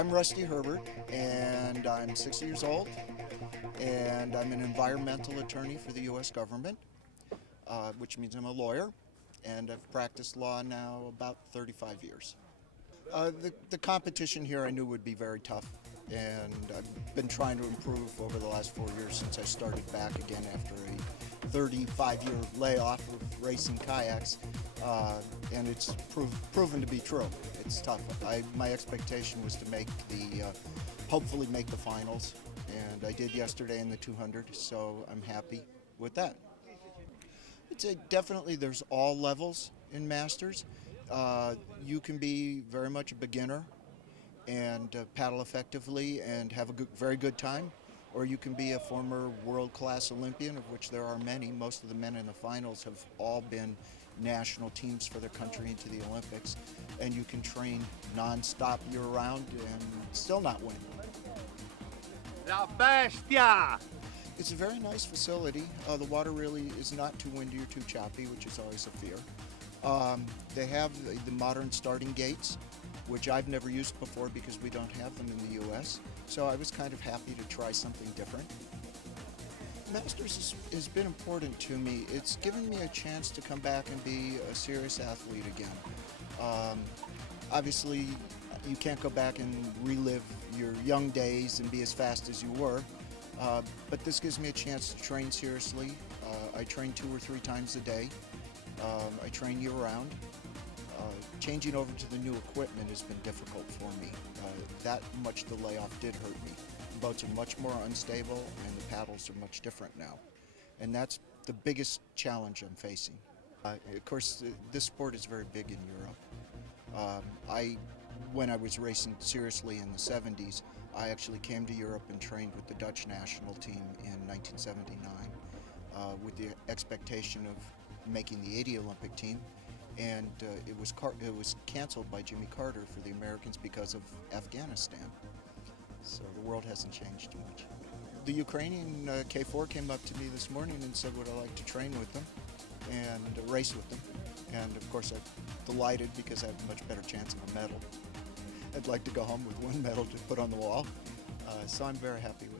I'm Rusty Herbert, and I'm 60 years old, and I'm an environmental attorney for the U.S. government, which means I'm a lawyer, and I've practiced law now about 35 years. The competition here I knew would be very tough, and I've been trying to improve over the last 4 years since I started back again after a 35-year layoff of racing kayaks, and it's proven to be true. It's tough. My expectation was to hopefully make the finals, and I did yesterday in the 200, so I'm happy with that. I'd say definitely there's all levels in Masters. You can be very much a beginner and paddle effectively and have a very good time, or you can be a former world-class Olympian, of which there are many. Most of the men in the finals have all been national teams for their country into the Olympics, and you can train non-stop year-round and still not win. La Bestia! It's a very nice facility. The water really is not too windy or too choppy, which is always a fear. They have the modern starting gates, which I've never used before because we don't have them in the U.S. So I was kind of happy to try something different. Masters has been important to me. It's given me a chance to come back and be a serious athlete again. Obviously, you can't go back and relive your young days and be as fast as you were, but this gives me a chance to train seriously. I train 2 or 3 times a day. I train year-round. Changing over to the new equipment has been difficult for me. That much the layoff did hurt me. The boats are much more unstable and the paddles are much different now. And that's the biggest challenge I'm facing. Of course, this sport is very big in Europe. When I was racing seriously in the 70s, I actually came to Europe and trained with the Dutch national team in 1979 with the expectation of making the 80 Olympic team. And it was canceled by Jimmy Carter for the Americans because of Afghanistan. So the world hasn't changed too much. The Ukrainian K4 came up to me this morning and said, would I like to train with them and race with them? And of course I'm delighted because I have a much better chance of a medal. I'd like to go home with 1 medal to put on the wall, so I'm very happy with it.